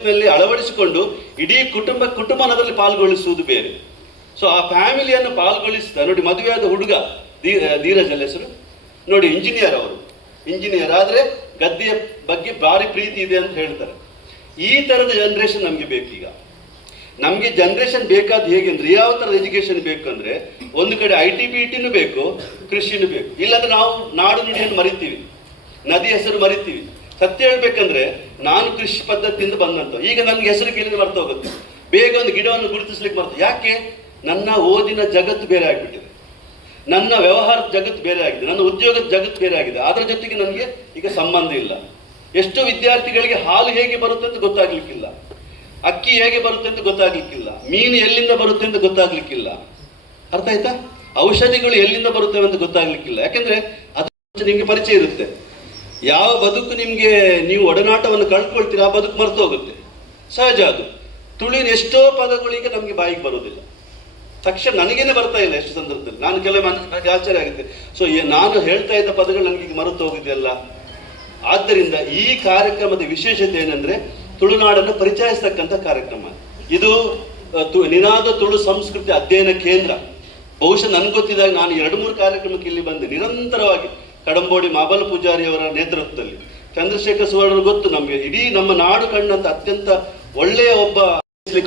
ಅಳವಡಿಸಿಕೊಂಡು ಇಡೀ ಕುಟುಂಬನ ಅದರಲ್ಲಿ ಪಾಲ್ಗೊಳಿಸುವುದು ಬೇರೆ. ಸೊ ಆ ಫ್ಯಾಮಿಲಿಯನ್ನು ಪಾಲ್ಗೊಳಿಸಿದ ನೋಡಿ, ಮದುವೆಯಾದ ಹುಡುಗ ಧೀರಜ್ ಅಲ್ಲ ಹೆಸರು ನೋಡಿ, ಇಂಜಿನಿಯರ್ ಆದರೆ ಗದ್ದೆಯ ಬಗ್ಗೆ ಭಾರಿ ಪ್ರೀತಿ ಇದೆ ಅಂತ ಹೇಳ್ತಾರೆ. ಈ ಥರದ ಜನರೇಷನ್ ನಮಗೆ ಬೇಕೀಗ. ನಮಗೆ ಜನರೇಷನ್ ಬೇಕಾದ ಹೇಗೆಂದ್ರೆ, ಯಾವ ಥರದ ಎಜುಕೇಷನ್ ಬೇಕು ಅಂದರೆ, ಒಂದು ಕಡೆ IT-BTನೂ ಬೇಕು, ಕೃಷಿನೂ ಬೇಕು. ಇಲ್ಲಾಂದ್ರೆ ನಾವು ನಾಡು ನುಡಿಯನ್ನು ಮರಿತೀವಿ, ನದಿ ಹೆಸರು ಮರಿತೀವಿ. ಸತ್ಯ ಹೇಳ್ಬೇಕಂದ್ರೆ ನಾನು ಕೃಷಿ ಪದ್ಧತಿಯಿಂದ ಬಂದಂತ, ಈಗ ನನಗೆ ಹೆಸರು ಕೇಳಿದ್ರೆ ಮರ್ತು ಹೋಗುತ್ತೆ, ಬೇಗ ಒಂದು ಗಿಡವನ್ನು ಗುರುತಿಸ್ಲಿಕ್ಕೆ ಮರ್ತು. ಯಾಕೆ? ನನ್ನ ಓದಿನ ಜಗತ್ತು ಬೇರೆ ಆಗಿಬಿಟ್ಟಿದೆ, ನನ್ನ ವ್ಯವಹಾರದ ಜಗತ್ತು ಬೇರೆ ಆಗಿದೆ, ನನ್ನ ಉದ್ಯೋಗದ ಜಗತ್ತು ಬೇರೆ ಆಗಿದೆ. ಅದರ ಜೊತೆಗೆ ನನಗೆ ಈಗ ಸಂಬಂಧ ಇಲ್ಲ. ಎಷ್ಟೋ ವಿದ್ಯಾರ್ಥಿಗಳಿಗೆ ಹಾಲು ಹೇಗೆ ಬರುತ್ತೆ ಅಂತ ಗೊತ್ತಾಗ್ಲಿಕ್ಕಿಲ್ಲ, ಅಕ್ಕಿ ಹೇಗೆ ಬರುತ್ತೆ ಅಂತ ಗೊತ್ತಾಗ್ಲಿಕ್ಕಿಲ್ಲ, ಮೀನು ಎಲ್ಲಿಂದ ಬರುತ್ತೆ ಅಂತ ಗೊತ್ತಾಗ್ಲಿಕ್ಕಿಲ್ಲ. ಅರ್ಥ ಆಯ್ತಾ? ಔಷಧಿಗಳು ಎಲ್ಲಿಂದ ಬರುತ್ತವೆ ಅಂತ ಗೊತ್ತಾಗ್ಲಿಕ್ಕಿಲ್ಲ. ಯಾಕೆಂದ್ರೆ ಅದು ನಿಮ್ಗೆ ಪರಿಚಯ ಇರುತ್ತೆ. ಯಾವ ಬದುಕು ನಿಮ್ಗೆ ನೀವು ಒಡನಾಟವನ್ನು ಕಳ್ಕೊಳ್ತೀರಾ, ಆ ಬದುಕು ಮರ್ತು ಹೋಗುತ್ತೆ, ಸಹಜ ಅದು. ತುಳುವಿನ ಎಷ್ಟೋ ಪದಗಳಿಗೆ ನಮ್ಗೆ ಬಾಯಿಗೆ ಬರೋದಿಲ್ಲ, ತಕ್ಷಣ ನನಗೇನೆ ಬರ್ತಾ ಇಲ್ಲ ಎಷ್ಟು ಸಂದರ್ಭದಲ್ಲಿ. ನಾನು ಕೆಲವು ನನಗೆ ಆಶ್ಚರ್ಯ ಆಗುತ್ತೆ. ಸೊ ನಾನು ಹೇಳ್ತಾ ಇದ್ದ ಪದಗಳು ನನಗೆ ಈಗ ಮರೆತು ಹೋಗಿದೆಯಲ್ಲ. ಆದ್ದರಿಂದ ಈ ಕಾರ್ಯಕ್ರಮದ ವಿಶೇಷತೆ ಏನಂದ್ರೆ, ತುಳುನಾಡನ್ನು ಪರಿಚಯಿಸ್ತಕ್ಕಂಥ ಕಾರ್ಯಕ್ರಮ ಇದು. ನಿನಾದ ತುಳು ಸಂಸ್ಕೃತಿ ಅಧ್ಯಯನ ಕೇಂದ್ರ. ಬಹುಶಃ ನನ್ಗೆ ಗೊತ್ತಿದ್ದಾಗ ನಾನು 2-3 ಕಾರ್ಯಕ್ರಮಕ್ಕೆ ಇಲ್ಲಿ ಬಂದೆ ನಿರಂತರವಾಗಿ. ಕಡಂಬೋಡಿ ಮಾಬಲ ಪೂಜಾರಿ ಅವರ ನೇತೃತ್ವದಲ್ಲಿ, ಚಂದ್ರಶೇಖರ್ ಸುವರ್ಣ ಗೊತ್ತು ನಮಗೆ, ಇಡೀ ನಮ್ಮ ನಾಡು ಕಂಡಂತ ಅತ್ಯಂತ ಒಳ್ಳೆಯ ಒಬ್ಬ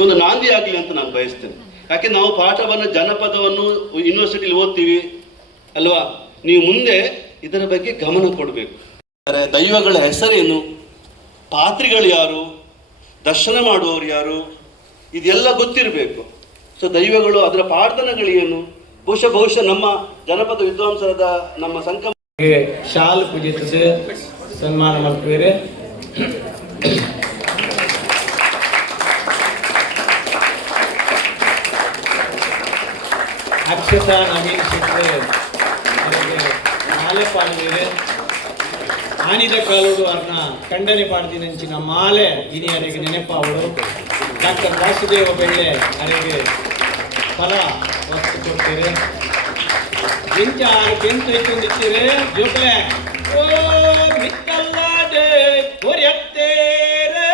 ಒಂದು ನಾಂದಿ ಆಗಲಿ ಅಂತ ನಾನು ಬಯಸ್ತೇನೆ. ಯಾಕೆ ನಾವು ಪಾಠವನ್ನು ಜನಪದವನ್ನು ಯೂನಿವರ್ಸಿಟಿಲಿ ಓದ್ತೀವಿ ಅಲ್ವಾ, ನೀವು ಮುಂದೆ ಇದರ ಬಗ್ಗೆ ಗಮನ ಕೊಡಬೇಕು. ದೈವಗಳ ಹೆಸರೇನು, ಪಾತ್ರಿಗಳು ಯಾರು, ದರ್ಶನ ಮಾಡುವವರು ಯಾರು, ಇದೆಲ್ಲ ಗೊತ್ತಿರಬೇಕು. ಸೊ ದೈವಗಳು, ಅದರ ಪ್ರಾರ್ಥನೆಗಳೇನು, ಬಹುಶಃ ನಮ್ಮ ಜನಪದ ವಿದ್ವಾಂಸರಾದ ನಮ್ಮ ಸಂಕಮ ಶಾಲು ಪೂಜಿಸಿ ಸನ್ಮಾನ ಮಾಡ್ತೀವಿ. ಅಕ್ಷತಾ ನವೀನ್ ಶೆಟ್ಟಿ ಮಾಲೆ ಪಾಡಿದೆ. ಆನಿದ ಕಾಲುಡು ಅವ್ರನ್ನ ಖಂಡನೆ ಪಾಡ್ದಿನಂಚಿನ ಮಾಲೆ ಇನಿ ಅರೆಗೆ ನೆನಪಾವಡು. ಡಾಕ್ಟರ್ ವಾಸುದೇವ ಬೆಳ್ಳೆ ಅರೆಗೆ ಫಲ ವಸ್ತು ಕೊಡ್ತೀರಿ. ಇಂಚ ಕೆಂತು ಇಟ್ಟಿದ್ದೀರಿ ಜೋಕಲೆ ಓ ಮಿತ್ತಲ್ಲಾಡೆ ಕೊರೆಯತ್ತೇರೆ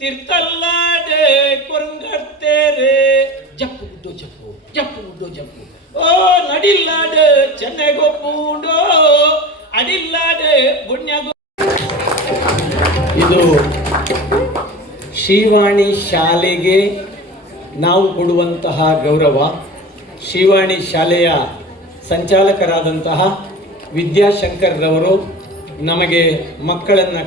ತಿರ್ತಲ್ಲಾಡೆ ಕೊರಂಗರ್ತೇರೆ ಜಪ್ಪು ಗುಡ್ಡೋ ಜಪ್ಪು ಓ ನಡಿಲ್ಲಾಡೆ ಚೆನ್ನೈಗೊಪ್ಪುಂಡೋ ಅಡಿಲ್ಲಾಡೆ ಗುಣ್ಯಗೋ. ಇದು ಶ್ರೀವಾಣಿ ಶಾಲೆಗೆ ನಾವು ಕೊಡುವಂತಹ ಗೌರವ. ಶ್ರೀವಾಣಿ ಶಾಲೆಯ ಸಂಚಾಲಕರಾದಂತಹ ವಿದ್ಯಾಶಂಕರ್ರವರು ನಮಗೆ ಮಕ್ಕಳನ್ನು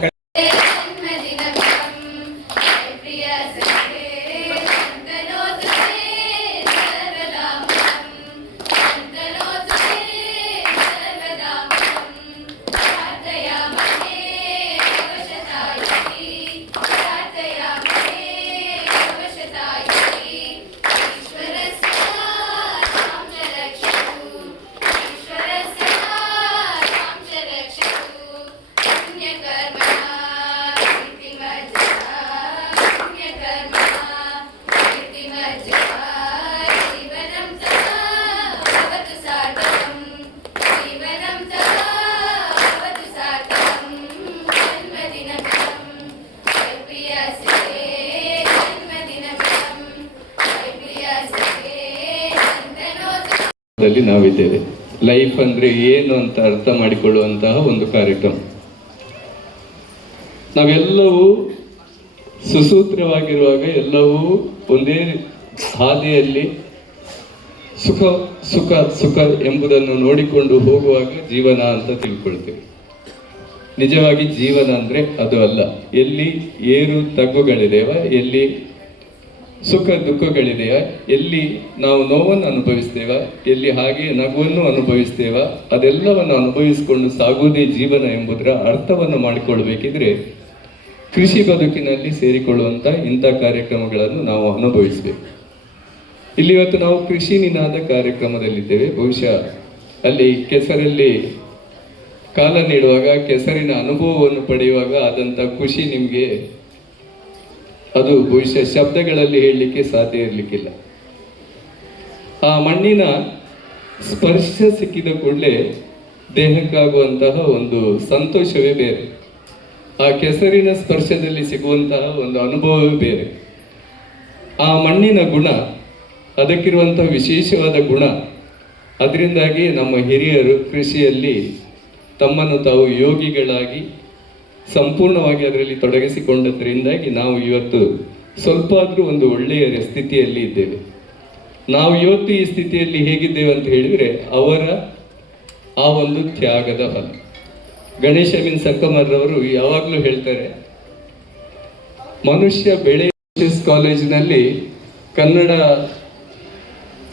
ನಾವಿದ್ದೇವೆ. ಲೈಫ್ ಅಂದ್ರೆ ಏನು ಅಂತ ಅರ್ಥ ಮಾಡಿಕೊಳ್ಳುವಂತಹ ಒಂದು ಕಾರ್ಯಕ್ರಮ. ನಾವೆಲ್ಲವೂ ಸುಸೂತ್ರವಾಗಿರುವಾಗ, ಎಲ್ಲವೂ ಒಂದೇ ಹಾದಿಯಲ್ಲಿ ಸುಖ ಸುಖ ಸುಖ ಎಂಬುದನ್ನು ನೋಡಿಕೊಂಡು ಹೋಗುವಾಗ ಜೀವನ ಅಂತ ತಿಳ್ಕೊಳ್ತೇವೆ. ನಿಜವಾಗಿ ಜೀವನ ಅಂದ್ರೆ ಅದು ಅಲ್ಲ. ಎಲ್ಲಿ ಏರು ತಗ್ಗುಗಳಿದೆಯವ, ಎಲ್ಲಿ ಸುಖ ದುಃಖಗಳಿದೆಯ, ಎಲ್ಲಿ ನಾವು ನೋವನ್ನು ಅನುಭವಿಸ್ತೇವ, ಎಲ್ಲಿ ಹಾಗೆ ನಗುವನ್ನು ಅನುಭವಿಸ್ತೇವ, ಅದೆಲ್ಲವನ್ನು ಅನುಭವಿಸಿಕೊಂಡು ಸಾಗುವುದೇ ಜೀವನ ಎಂಬುದರ ಅರ್ಥವನ್ನು ಮಾಡಿಕೊಳ್ಬೇಕಿದ್ರೆ ಕೃಷಿ ಬದುಕಿನಲ್ಲಿ ಸೇರಿಕೊಳ್ಳುವಂಥ ಇಂಥ ಕಾರ್ಯಕ್ರಮಗಳನ್ನು ನಾವು ಅನುಭವಿಸಬೇಕು. ಇಲ್ಲಿ ಇವತ್ತು ನಾವು ಕೃಷಿ ನಿನಾದ ಕಾರ್ಯಕ್ರಮದಲ್ಲಿದ್ದೇವೆ. ಬಹುಶಃ ಅಲ್ಲಿ ಕೆಸರಲ್ಲಿ ಕಾಲ ನೀಡುವಾಗ, ಕೆಸರಿನ ಅನುಭವವನ್ನು ಪಡೆಯುವಾಗ ಆದಂಥ ಖುಷಿ ನಿಮಗೆ ಅದು ಬಹುಶಃ ಶಬ್ದಗಳಲ್ಲಿ ಹೇಳಲಿಕ್ಕೆ ಸಾಧ್ಯ ಇರಲಿಕ್ಕಿಲ್ಲ. ಆ ಮಣ್ಣಿನ ಸ್ಪರ್ಶ ಸಿಕ್ಕಿದ ಕೂಡಲೇ ದೇಹಕ್ಕಾಗುವಂತಹ ಒಂದು ಸಂತೋಷವೇ ಬೇರೆ. ಆ ಕೆಸರಿನ ಸ್ಪರ್ಶದಲ್ಲಿ ಸಿಗುವಂತಹ ಒಂದು ಅನುಭವವೇ ಬೇರೆ. ಆ ಮಣ್ಣಿನ ಗುಣ, ಅದಕ್ಕಿರುವಂತಹ ವಿಶೇಷವಾದ ಗುಣ, ಅದರಿಂದಾಗಿ ನಮ್ಮ ಹಿರಿಯರು ಕೃಷಿಯಲ್ಲಿ ತಮ್ಮನ್ನು ತಾವು ಯೋಗಿಗಳಾಗಿ ಸಂಪೂರ್ಣವಾಗಿ ಅದರಲ್ಲಿ ತೊಡಗಿಸಿಕೊಂಡದ್ರಿಂದಾಗಿ ನಾವು ಇವತ್ತು ಸ್ವಲ್ಪ ಆದರೂ ಒಂದು ಒಳ್ಳೆಯ ಸ್ಥಿತಿಯಲ್ಲಿ ಇದ್ದೇವೆ. ನಾವು ಇವತ್ತು ಈ ಸ್ಥಿತಿಯಲ್ಲಿ ಹೇಗಿದ್ದೇವೆ ಅಂತ ಹೇಳಿದರೆ ಅವರ ಆ ಒಂದು ತ್ಯಾಗದ ಫಲ. ಗಣೇಶ ಮೀನ್ ಸಂಕಮರ್ರವರು ಯಾವಾಗಲೂ ಹೇಳ್ತಾರೆ, ಮನುಷ್ಯ ಬೆಳೆ ಕಾಲೇಜಿನಲ್ಲಿ ಕನ್ನಡ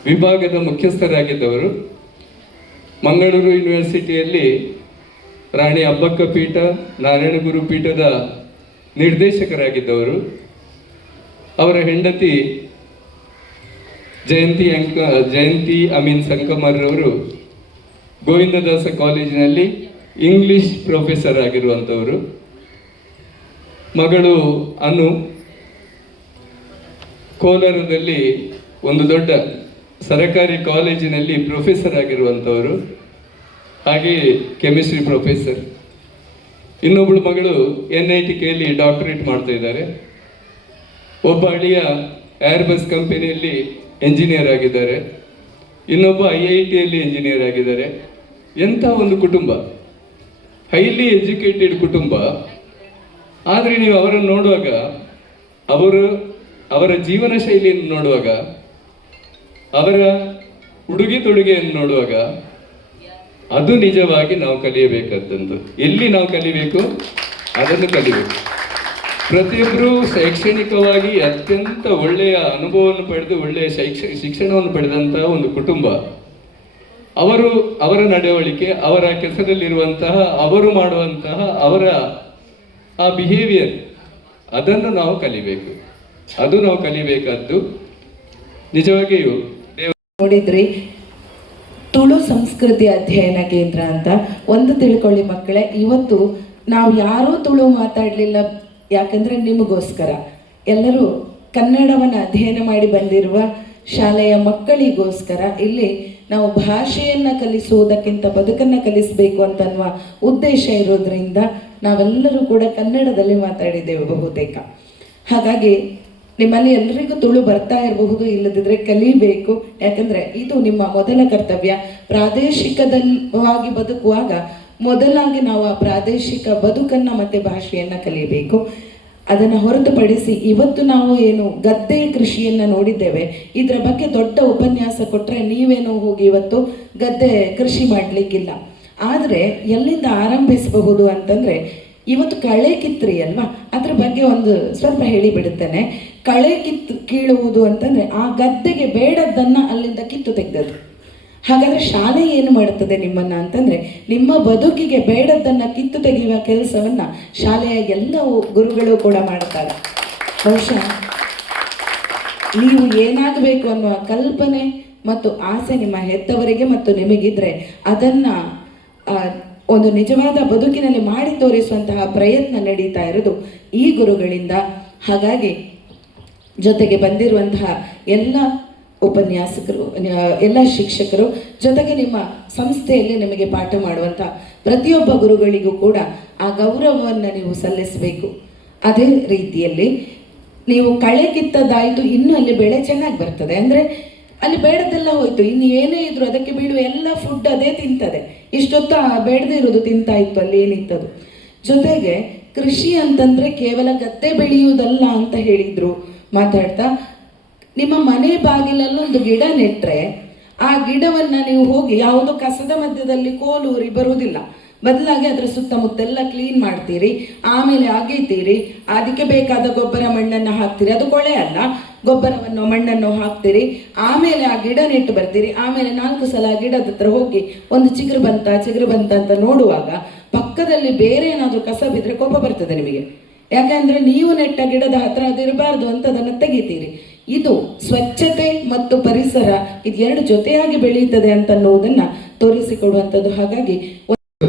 ವಿಭಾಗದ ಮುಖ್ಯಸ್ಥರಾಗಿದ್ದವರು, ಮಂಗಳೂರು ಯೂನಿವರ್ಸಿಟಿಯಲ್ಲಿ ರಾಣಿ ಅಬ್ಬಕ್ಕ ಪೀಠ, ನಾರಾಯಣಗುರು ಪೀಠದ ನಿರ್ದೇಶಕರಾಗಿದ್ದವರು. ಅವರ ಹೆಂಡತಿ ಜಯಂತಿ ಅಮೀನ್ ಸಂಕಮರ್ರವರು ಗೋವಿಂದದಾಸ ಕಾಲೇಜಿನಲ್ಲಿ ಇಂಗ್ಲಿಷ್ ಪ್ರೊಫೆಸರ್ ಆಗಿರುವಂಥವರು. ಮಗಳು ಅನು ಕೋಲಾರದಲ್ಲಿ ಒಂದು ದೊಡ್ಡ ಸರಕಾರಿ ಕಾಲೇಜಿನಲ್ಲಿ ಪ್ರೊಫೆಸರ್ ಆಗಿರುವಂಥವರು, ಹಾಗೆಯೇ ಕೆಮಿಸ್ಟ್ರಿ ಪ್ರೊಫೆಸರ್. ಇನ್ನೊಬ್ಬಳು ಮಗಳು NITKಯಲ್ಲಿ ಡಾಕ್ಟರೇಟ್ ಮಾಡ್ತಾ ಇದ್ದಾರೆ. ಒಬ್ಬ ಅಳಿಯ ಏರ್ಬಸ್ ಕಂಪನಿಯಲ್ಲಿ ಎಂಜಿನಿಯರ್ ಆಗಿದ್ದಾರೆ. ಇನ್ನೊಬ್ಬ IITಯಲ್ಲಿ ಎಂಜಿನಿಯರ್ ಆಗಿದ್ದಾರೆ. ಎಂಥ ಒಂದು ಕುಟುಂಬ, ಹೈಲಿ ಎಜುಕೇಟೆಡ್ ಕುಟುಂಬ. ಆದರೆ ನೀವು ಅವರನ್ನು ನೋಡುವಾಗ, ಅವರ ಜೀವನ ಶೈಲಿಯನ್ನು ನೋಡುವಾಗ, ಅವರ ಉಡುಗೆ ತೊಡುಗೆಯನ್ನು ನೋಡುವಾಗ, ಅದು ನಿಜವಾಗಿ ನಾವು ಕಲಿಯಬೇಕಾದಂಥದ್ದು. ಎಲ್ಲಿ ನಾವು ಕಲಿಬೇಕು ಅದನ್ನು ಕಲಿಬೇಕು. ಪ್ರತಿಯೊಬ್ಬರು ಶೈಕ್ಷಣಿಕವಾಗಿ ಅತ್ಯಂತ ಒಳ್ಳೆಯ ಅನುಭವವನ್ನು ಪಡೆದು ಒಳ್ಳೆಯ ಶಿಕ್ಷಣವನ್ನು ಪಡೆದಂತಹ ಒಂದು ಕುಟುಂಬ. ಅವರ ನಡವಳಿಕೆ, ಅವರ ಕೆಲಸದಲ್ಲಿರುವಂತಹ, ಅವರು ಮಾಡುವಂತಹ ಅವರ ಆ ಬಿಹೇವಿಯರ್, ಅದನ್ನು ನಾವು ಕಲಿಬೇಕು. ಅದು ನಾವು ಕಲಿಬೇಕಾದ್ದು ನಿಜವಾಗಿಯೂ. ನೋಡಿದ್ರಿ, ತುಳು ಸಂಸ್ಕೃತಿ ಅಧ್ಯಯನ ಕೇಂದ್ರ ಅಂತ. ಒಂದು ತಿಳ್ಕೊಳ್ಳಿ ಮಕ್ಕಳೇ, ಇವತ್ತು ನಾವು ಯಾರೂ ತುಳು ಮಾತಾಡಲಿಲ್ಲ, ಯಾಕಂದರೆ ನಿಮಗೋಸ್ಕರ. ಎಲ್ಲರೂ ಕನ್ನಡವನ್ನು ಅಧ್ಯಯನ ಮಾಡಿ ಬಂದಿರುವ ಶಾಲೆಯ ಮಕ್ಕಳಿಗೋಸ್ಕರ ಇಲ್ಲಿ ನಾವು ಭಾಷೆಯನ್ನು ಕಲಿಸುವುದಕ್ಕಿಂತ ಬದುಕನ್ನು ಕಲಿಸಬೇಕು ಅಂತನ್ನುವ ಉದ್ದೇಶ ಇರೋದ್ರಿಂದ ನಾವೆಲ್ಲರೂ ಕೂಡ ಕನ್ನಡದಲ್ಲಿ ಮಾತಾಡಿದ್ದೇವೆ ಬಹುತೇಕ. ಹಾಗಾಗಿ ನಿಮ್ಮಲ್ಲಿ ಎಲ್ಲರಿಗೂ ತುಳು ಬರ್ತಾ ಇರಬಹುದು, ಇಲ್ಲದಿದ್ದರೆ ಕಲಿಬೇಕು. ಯಾಕಂದರೆ ಇದು ನಿಮ್ಮ ಮೊದಲ ಕರ್ತವ್ಯ. ಪ್ರಾದೇಶಿಕವಾಗಿ ಬದುಕುವಾಗ ಮೊದಲಾಗಿ ನಾವು ಆ ಪ್ರಾದೇಶಿಕ ಬದುಕನ್ನು ಮತ್ತು ಭಾಷೆಯನ್ನು ಕಲಿಬೇಕು. ಅದನ್ನು ಹೊರತುಪಡಿಸಿ ಇವತ್ತು ನಾವು ಏನು ಗದ್ದೆ ಕೃಷಿಯನ್ನು ನೋಡಿದ್ದೇವೆ, ಇದರ ಬಗ್ಗೆ ದೊಡ್ಡ ಉಪನ್ಯಾಸ ಕೊಟ್ಟರೆ ನೀವೇನೋ ಹೋಗಿ ಇವತ್ತು ಗದ್ದೆ ಕೃಷಿ ಮಾಡಲಿಕ್ಕಿಲ್ಲ. ಆದರೆ ಎಲ್ಲಿಂದ ಆರಂಭಿಸಬಹುದು ಅಂತಂದರೆ, ಇವತ್ತು ಕಳೆ ಕಿತ್ರಿ ಅಲ್ವಾ, ಅದ್ರ ಬಗ್ಗೆ ಒಂದು ಸ್ವಲ್ಪ ಹೇಳಿಬಿಡುತ್ತೇನೆ. ಕಳೆ ಕೀಳುವುದು ಅಂತಂದರೆ ಆ ಗದ್ದೆಗೆ ಬೇಡದ್ದನ್ನು ಅಲ್ಲಿಂದ ಕಿತ್ತು ತೆಗೆದದ್ದು. ಹಾಗಾದರೆ ಶಾಲೆ ಏನು ಮಾಡುತ್ತದೆ ನಿಮ್ಮನ್ನು ಅಂತಂದರೆ, ನಿಮ್ಮ ಬದುಕಿಗೆ ಬೇಡದ್ದನ್ನು ಕಿತ್ತು ತೆಗೆಯುವ ಕೆಲಸವನ್ನು ಶಾಲೆಯ ಎಲ್ಲ ಗುರುಗಳು ಕೂಡ ಮಾಡ್ತಾರೆ. ಬಹುಶಃ ನೀವು ಏನಾಗಬೇಕು ಅನ್ನುವ ಕಲ್ಪನೆ ಮತ್ತು ಆಸೆ ನಿಮ್ಮ ಹೆತ್ತವರಿಗೆ ಮತ್ತು ನಿಮಗಿದ್ರೆ ಅದನ್ನು ಒಂದು ನಿಜವಾದ ಬದುಕಿನಲ್ಲಿ ಮಾಡಿ ತೋರಿಸುವಂತಹ ಪ್ರಯತ್ನ ನಡೀತಾ ಇರೋದು ಈ ಗುರುಗಳಿಂದ. ಹಾಗಾಗಿ ಜೊತೆಗೆ ಬಂದಿರುವಂತಹ ಎಲ್ಲ ಉಪನ್ಯಾಸಕರು, ಎಲ್ಲ ಶಿಕ್ಷಕರು, ಜೊತೆಗೆ ನಿಮ್ಮ ಸಂಸ್ಥೆಯಲ್ಲಿ ನಿಮಗೆ ಪಾಠ ಮಾಡುವಂಥ ಪ್ರತಿಯೊಬ್ಬ ಗುರುಗಳಿಗೂ ಕೂಡ ಆ ಗೌರವವನ್ನು ನೀವು ಸಲ್ಲಿಸಬೇಕು. ಅದೇ ರೀತಿಯಲ್ಲಿ ನೀವು ಕಳೆ ಕಿತ್ತದಾಯಿತು, ಇನ್ನೂ ಅಲ್ಲಿ ಬೆಳೆ ಚೆನ್ನಾಗಿ ಬರ್ತದೆ. ಅಂದರೆ ಅಲ್ಲಿ ಬೇಡದೆಲ್ಲ ಹೋಯ್ತು, ಇನ್ನು ಏನೇ ಇದ್ರು ಅದಕ್ಕೆ ಬೀಳುವ ಎಲ್ಲ ಫುಡ್ ಅದೇ ತಿಂತದೆ. ಇಷ್ಟೊತ್ತು ಬೇಡದೇ ಇರೋದು ತಿಂತಾ ಇತ್ತು ಅಲ್ಲಿ ಏನಿತ್ತದು. ಜೊತೆಗೆ ಕೃಷಿ ಅಂತಂದರೆ ಕೇವಲ ಗದ್ದೆ ಬೆಳೆಯುವುದಲ್ಲ ಅಂತ ಹೇಳಿದರು ಮಾತಾಡ್ತಾ. ನಿಮ್ಮ ಮನೆ ಬಾಗಿಲಲ್ಲೊಂದು ಗಿಡ ನೆಟ್ಟರೆ ಆ ಗಿಡವನ್ನು ನೀವು ಹೋಗಿ ಯಾವುದೋ ಕಸದ ಮಧ್ಯದಲ್ಲಿ ಕೋಲೂರಿ ಬರುವುದಿಲ್ಲ. ಬದಲಾಗಿ ಅದರ ಸುತ್ತಮುತ್ತೆಲ್ಲ ಕ್ಲೀನ್ ಮಾಡ್ತೀರಿ, ಆಮೇಲೆ ಅಗೀತೀರಿ, ಅದಕ್ಕೆ ಬೇಕಾದ ಗೊಬ್ಬರ ಮಣ್ಣನ್ನು ಹಾಕ್ತೀರಿ. ಅದು ಕೊಳೆ ಅಲ್ಲ, ಗೊಬ್ಬರವನ್ನು ಮಣ್ಣನ್ನು ಹಾಕ್ತೀರಿ, ಆಮೇಲೆ ಆ ಗಿಡ ನೆಟ್ಟು ಬರ್ತೀರಿ. ಆಮೇಲೆ 4 ಸಲ ಆ ಗಿಡದ ಹತ್ರ ಹೋಗಿ ಒಂದು ಚಿಗುರು ಬಂತ ಅಂತ ನೋಡುವಾಗ ಪಕ್ಕದಲ್ಲಿ ಬೇರೆ ಏನಾದರೂ ಕಸ ಬಿದ್ದರೆ ಕೋಪ ಬರ್ತದೆ ನಿಮಗೆ. ಯಾಕಂದರೆ ನೀವು ನೆಟ್ಟ ಗಿಡದ ಹತ್ರ ಅದಿರಬಾರ್ದು ಅಂತ ಅದನ್ನು ತೆಗಿತೀರಿ. ಇದು ಸ್ವಚ್ಛತೆ ಮತ್ತು ಪರಿಸರ ಇದೆರಡು ಜೊತೆಯಾಗಿ ಬೆಳೆಯುತ್ತದೆ ಅಂತ ಅನ್ನೋದನ್ನು ತೋರಿಸಿಕೊಡುವಂಥದ್ದು. ಹಾಗಾಗಿ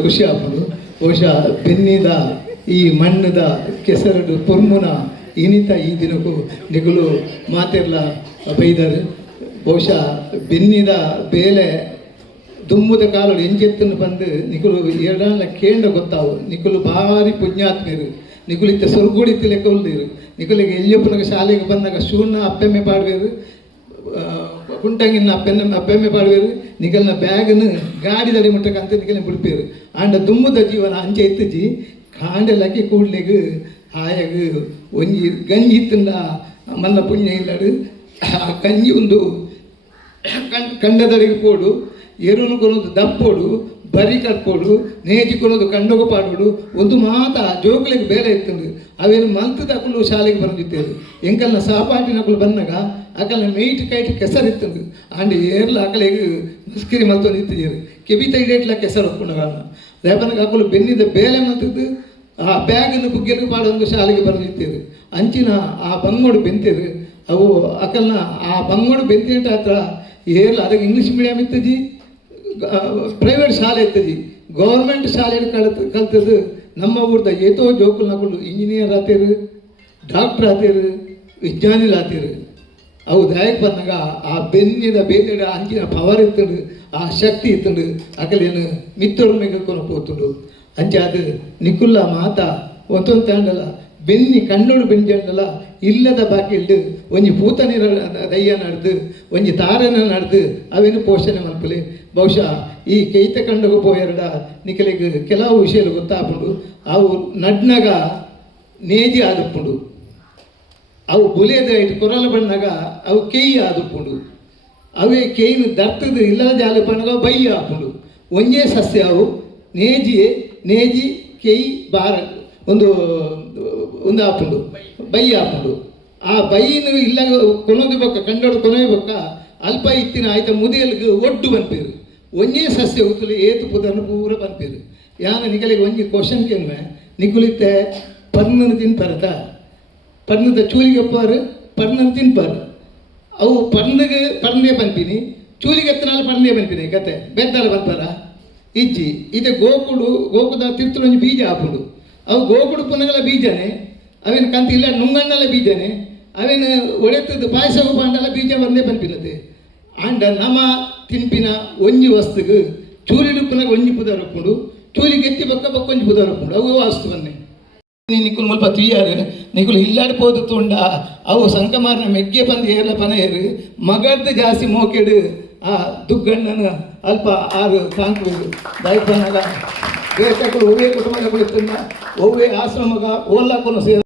ಖುಷಿ ಆಪುಡು. ಬಹುಶಃ ಬೆನ್ನಿದ ಈ ಮಣ್ಣದ ಕೆಸರಡು ಪುರ್ಮುನ ಇನಿತ ಈ ದಿನಕ್ಕೂ ನಿಗುಲು ಮಾತೆರ್ಲ ಬೈದರು. ಬಹುಶಃ ಬೆನ್ನಿದ ಬೇಲೆ ದುಮ್ಮುದ ಕಾಲಡು ಎಂಜೆತ್ತನ್ನು ಬಂದು ನಿಗುಲು ಎರಡಲ್ಲ ಕೇಂದ್ರ ಗೊತ್ತಾವು. ನಿಗುಲು ಭಾರಿ ಪುಣ್ಯಾತ್ಮರು. ನಿಗುಲಿತ್ತೆ ಸೊರ್ಗುಡಿತ್ತು ಲೆಕ್ಕ ಉಳ್ದಿರು ನಿಗುಲಿಗೆ ಎಲ್ಲಿಯಪ್ಪನಾಗ ಶಾಲೆಗೆ ಬಂದಾಗ ಶೂನ ಅಪ್ಪೆಮ್ಮೆ ಪಾಡ್ಬೇರು ಕುಂಟಂಗಿನ ಅಪ್ಪೆಮ್ಮೆ ಪಾಡ್ಬೇರು ನಿಗಲ್ನ ಬ್ಯಾಗನ್ನು ಗಾಡಿ ದಡಿ ಮುಟ್ಟಕ್ಕೆ ಅಂತ ನಿಗಲ್ನ ಬಿಡ್ಪೇರು ಆಂಡ ದುಮ್ಮದ ಜೀವನ ಅಂಚೆ ಎತ್ತಜಿ ಕಾಂಡೆಲಕ್ಕೆ ಕೂಡ್ಲೆಗ್ ಆಯಾಗ ಒಂಜಿ ಗಂಜಿ ಇತ್ತಂಡ ಮಲ್ಲ ಪುಣ್ಯ ಇಲ್ಲಡು ಆ ಗಂಜಿ ಒಂದು ಕಂಡದಡಿಗೆ ಪೋಡು ಎರುನು ಕೊನೋದು ದಪ್ಪೋಡು ಬರಿ ಕಟ್ಪೋಡು ನೇಜಿ ಕೊನೋದು ಕಂಡೋಗ ಪಾಡೋಡು ಒಂದು ಮಾತ ಜೋಕ್ಲಿಗೆ ಬೇರೆ ಇತ್ತಂದು ಅವೇನು ಮಲ್ತದಕ್ಕಲು ಶಾಲೆಗೆ ಬಂದಿತ್ತೇರು ಎಂಕಲ್ನ ಸಹಪಾಠಿನಕ್ಕಲು ಬಂದಾಗ ಅಕಲ್ನ ಮೈಟ್ ಕೈಟ್ ಕೆಸರಿತ್ತಂದು ಆಂಡ್ ಏರ್ಲ ಅಕಲಿಗೆ ಮಸ್ಕಿರಿ ಮಲ್ತೊಂದು ಇತ್ತಿದ್ದೀರು ಕೆಬಿತ ಇಡೇಟ್ಲ ಕೆಸರು ಒಪ್ಕೊಂಡಾಗ ರೇಪನಗೆ ಅಕ್ಕಲು ಬೆನ್ನಿದ ಬೇಲೆ ಮಲ್ತದ್ದು ಆ ಬ್ಯಾಗನ್ನು ಬುಗ್ಗೆಲು ಪಾಡೊಂದು ಶಾಲೆಗೆ ಬಂದಿತ್ತೇರು ಅಂಚಿನ ಆ ಬಂಗೋಡು ಬೆಂತೇರು ಅವು ಅಕಲ್ನ ಆ ಬಂಗೋಡು ಬೆಂತೇಟ ಹತ್ರ ಏರ್ಲ ಅದಕ್ಕೆ ಇಂಗ್ಲೀಷ್ ಮೀಡಿಯಮ್ ಇತ್ತಜಿ ಪ್ರೈವೇಟ್ ಶಾಲೆ ಇತ್ತಜಿ ಗೌರ್ಮೆಂಟ್ ಶಾಲೆಯಲ್ಲಿ ಕಲ್ತದ್ದು ನಮ್ಮ ಊರ್ದ ಏತೋ ಜೋಕುಲ್ ನಕಲು ಇಂಜಿನಿಯರ್ ಆತೇರು ಡಾಕ್ಟ್ರ್ ಆತೇರು ವಿಜ್ಞಾನಿಗಳು ಆತೇರು ಅವು ದಯಕ್ಕೆ ಬಂದಾಗ ಆ ಬೆನ್ನಿನ ಬೇಲೆಡ ಅಂಚಿನ ಪವರ್ ಇತ್ತಂಡು ಆ ಶಕ್ತಿ ಇತ್ತಂಡು ಅಕಲೇನು ಮಿತ್ತೊರು ಮೇಗಕ್ಕೊನ ಪೋತುಂಡು ಅಂಚೆ ಅದು ನಿಕುಲ್ಲ ಮಾತ ಒಂದೊಂದು ತಾಂಡಲ್ಲ ಬೆನ್ನಿ ಕಣ್ಣೋಡು ಬೆಂಜಂಡಲ್ಲ ಇಲ್ಲದ ಬಾಕಿಲ್ಡು ಒಂಜಿ ಪೂತನಿರ ದಯ್ಯ ನಡೆದು ಒಂಜಿ ತಾರನ ನಡೆದು ಅವೇನು ಪೋಷಣೆ ಮಲ್ಪಲೆ ಬಹುಶಃ ಈ ಕೈತ ಕಂಡಗ ಪೋಯರಡ ನಿಕಲಿಗೆ ಕೆಲವು ವಿಷಯಗಳು ಗೊತ್ತಾಪುಂಡು ಅವು ನಡ್ನಾಗ ನೇಜಿ ಆದುಪ್ಪುಂಡು ಅವು ಬುಲೆದ ಇಟ್ಟು ಕೊರಲ ಬಣ್ಣಾಗ ಅವು ಕೆಯ್ಯಿ ಆದುಪ್ಪುಂಡು ಅವೇ ಕೆಯ್ನು ದರ್ತದ ಇಲ್ಲದ ಜಾಲ ಬಣ್ಣಗ ಬೈಯಿ ಹಾಪುಂಡು ಒಂಜೇ ಸಸ್ಯ ಅವು ನೇಜಿ ಕೆಯ್ಯಿ ಬಾರ ಒಂದು ಹಾಪುಂಡು ಬೈ ಹಾಪುಂಡು ಆ ಬೈನು ಇಲ್ಲ ಕೊನೋದು ಬೊಕ್ಕ ಕಂಡೋಡು ಕೊನೋಯ್ ಬೊಕ್ಕ ಅಲ್ಪ ಇತ್ತಿನ ಆಯ್ತ ಮುದಿಯಲ್ಗೆ ಒಡ್ಡು ಬಂಪೇರು ಒಂಜೇ ಸಸ್ಯ ಉತ್ತಲು ಏತು ಪುದನ್ನು ಪೂರ ಬಂಪೇರು ಯಾನ ನಿಕಲಿಗೆ ಒಂಜಿ ಕ್ವಶನ್ ಕೇಳುವೆ ನಿಕುಲಿತ್ತೆ ಪರ್ನನ್ನು ತಿನ್ಪಾರತ ಪರ್ನದ ಚೂಲಿಗೆ ಒಪ್ಪಾರು ಪರ್ನನ್ನು ತಿನ್ಪಾರು ಅವು ಪರ್ನೇ ಬಂತೀನಿ ಚೂಲಿಗೆ ಎತ್ತನಾಲ ಪರ್ನೇ ಬಂತೀನಿ ಕತೆ ಬೆದ್ದಾಲ ಬಂಪಾರ ಇಜ್ಜಿ ಇದೆ ಗೋಕುದ ತಿರ್ತುಲು ಒಂಜಿ ಬೀಜ ಹಾಪುಂಡು ಅವು ಗೋಕುಡು ಪುನಗಲ ಬೀಜನೇ ಅವೇನು ಕಂತ ಇಲ್ಲ ನುಂಗಣ್ಣಲ ಬೀಜನೇ ಅವೇನು ಒಡೆತದ್ದು ಪಾಯಸ ಪಾಂಡಲ ಬೀಜ ಬಂದೇ ಬಂಪಿನತೆ ಆಂಡ ನಮ ತಿನ್ಪಿನ ಒಂಜಿ ವಸ್ತುಗೆ ಚೂಲಿಡು ಪುನಗ ಒಂಜಿ ಪುದರ್ ಒಪ್ಪುಂಡು ಚೂಲಿಗೆ ಎತ್ತಿ ಬೊಕ್ಕ ಒಂಜಿ ಪುದರ್ ಒಪ್ಪುಂಡು ಅವು ವಸ್ತು ಬನ್ನೆ ನಿಕುಲು ಮುಲ್ಪ ತುಯ್ಯಾರು ನಿಕುಲು ಇಲ್ಲಾಡ್ಪೋದು ತುಂಡ ಅವು ಸಂಕಮಾರನ ಮೆಗ್ಗೆ ಬಂದು ಏರ್ಲ ಪನ ಏರು ಮಗರ್ದು ಜಾಸ್ತಿ ಮೋಕೆಡು ಆ ದುಗ್ಗಣ್ಣನ ಅಲ್ಪ ಆರು ಕಾಂಕ್ಬೇಕು ದಯಪನಾಗ ಬೇಕಗಳು ಒವ್ವೇ ಕುಟುಂಬದ ಕುಳಿತನ್ನ ಒವ್ವೇ ಆಶ್ರಮಗ ಓಲ್ಲ ಕೊನ ಸೇರ